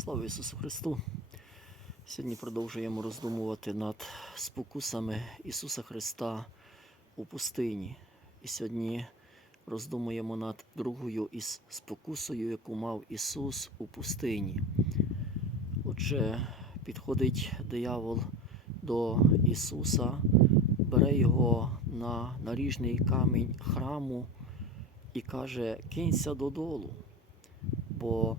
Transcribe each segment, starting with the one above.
Слава Ісусу Христу! Сьогодні продовжуємо роздумувати над спокусами Ісуса Христа у пустині. І сьогодні роздумуємо над другою із спокусою, яку мав Ісус у пустині. Отже, підходить диявол до Ісуса, бере його на наріжний камінь храму і каже: кинься додолу. Бо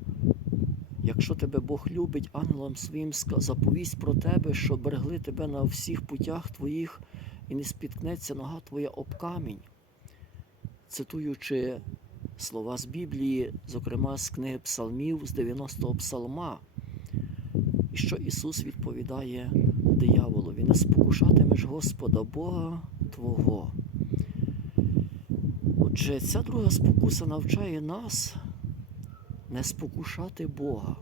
якщо тебе Бог любить, ангелам своїм заповість про тебе, що берегли тебе на всіх путях твоїх, і не спіткнеться нога твоя об камінь. Цитуючи слова з Біблії, зокрема з книги Псалмів, з 90-го псалма, і що Ісус відповідає дияволові: не спокушатимеш Господа Бога Твого. Отже, ця друга спокуса навчає нас не спокушати Бога.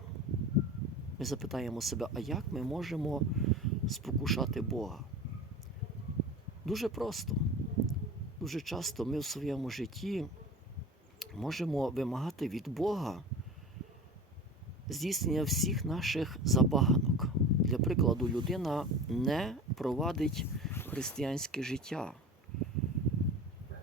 Ми запитаємо себе, а як ми можемо спокушати Бога? Дуже просто. Дуже часто ми в своєму житті можемо вимагати від Бога здійснення всіх наших забаганок. Для прикладу, людина не провадить християнське життя,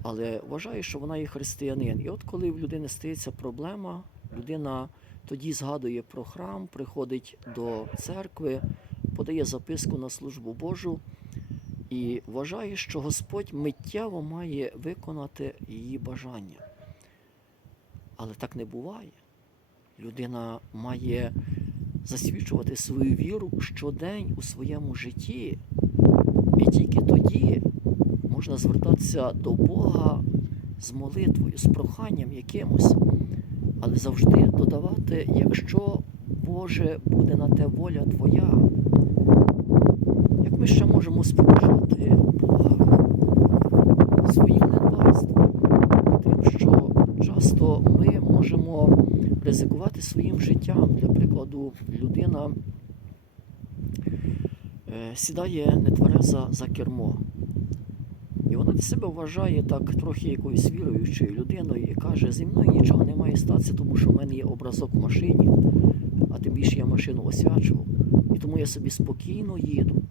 але вважає, що вона є християнин. І от коли в людини стається проблема, людина тоді згадує про храм, приходить до церкви, подає записку на службу Божу і вважає, що Господь миттєво має виконати її бажання. Але так не буває. Людина має засвідчувати свою віру щодень у своєму житті. І тільки тоді можна звертатися до Бога з молитвою, з проханням якимось, але завжди додавати, якщо Боже буде на те воля Твоя. Як ми ще можемо спокушати Бога своїм недбальством, тим, що часто ми можемо ризикувати своїм життям. Для прикладу, людина е, сідає нетвереза за кермо. Вона себе вважає так трохи якоюсь віруючою людиною і каже, зі мною нічого не має статися, тому що в мене є образок в машині, а тим більше я машину освячував. І тому я собі спокійно їду.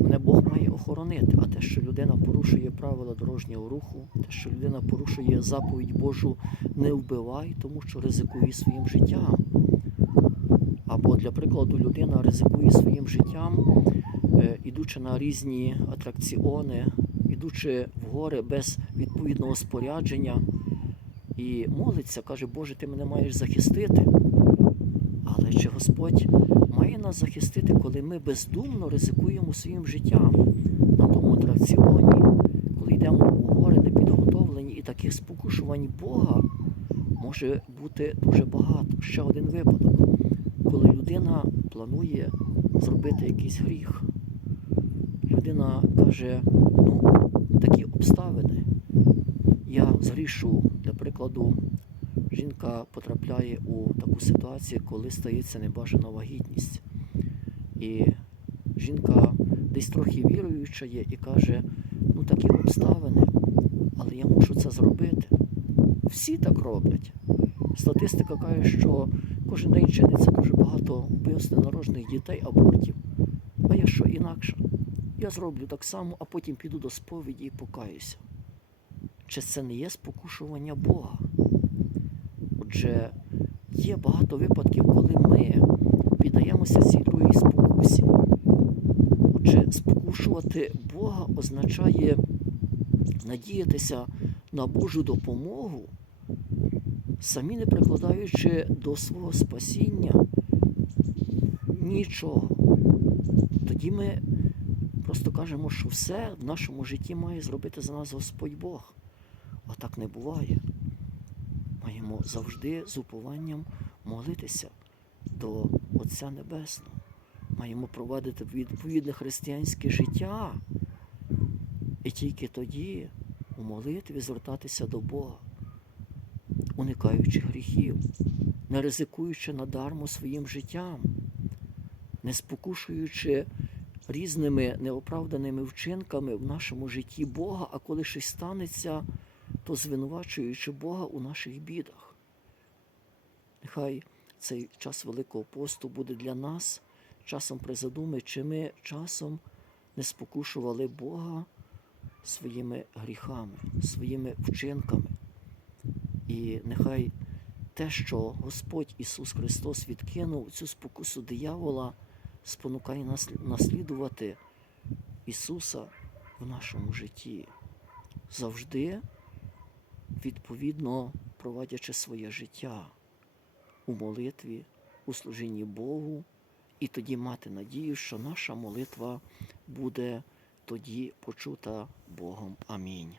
Мене Бог має охоронити, а те, що людина порушує правила дорожнього руху, те, що людина порушує заповідь Божу, не вбивай, тому що ризикує своїм життям. Або, для прикладу, людина ризикує своїм життям, е, ідучи на різні атракціони, ідучи в гори без відповідного спорядження, і молиться, каже, Боже, ти мене маєш захистити. Але чи Господь має нас захистити, коли ми бездумно ризикуємо своїм життям на тому атракціоні, коли йдемо у гори непідготовлені, і таких спокушувань Бога може бути дуже багато. Ще один випадок, коли людина планує зробити якийсь гріх. Людина каже, ну, такі обставини. Я згрішу, для прикладу, жінка потрапляє у таку ситуацію, коли стається небажана вагітність. І жінка десь трохи віруюча є і каже, ну такі обставини, але я мушу це зробити. Всі так роблять. Статистика каже, що кожен день чиниться дуже багато вбивств ненароджених дітей, абортів. А я що інакше? Я зроблю так само, а потім піду до сповіді і покаюся. Чи це не є спокушування Бога? Отже, є багато випадків, коли ми піддаємося цій другій спокусі. Отже, спокушувати Бога означає надіятися на Божу допомогу, самі не прикладаючи до свого спасіння нічого. Тоді ми просто кажемо, що все в нашому житті має зробити за нас Господь Бог. А так не буває. Маємо завжди з упованням молитися до Отця Небесного. Маємо провадити відповідне християнське життя. І тільки тоді у молитві звертатися до Бога, уникаючи гріхів, не ризикуючи надармо своїм життям, не спокушуючи різними неоправданими вчинками в нашому житті Бога, а коли щось станеться, то звинувачуючи Бога у наших бідах. Нехай цей час Великого посту буде для нас часом призадуми, чи ми часом не спокушували Бога своїми гріхами, своїми вчинками. І нехай те, що Господь Ісус Христос відкинув цю спокусу диявола, спонукає нас наслідувати Ісуса в нашому житті. Завжди відповідно проводячи своє життя у молитві, у служінні Богу, і тоді мати надію, що наша молитва буде тоді почута Богом. Амінь.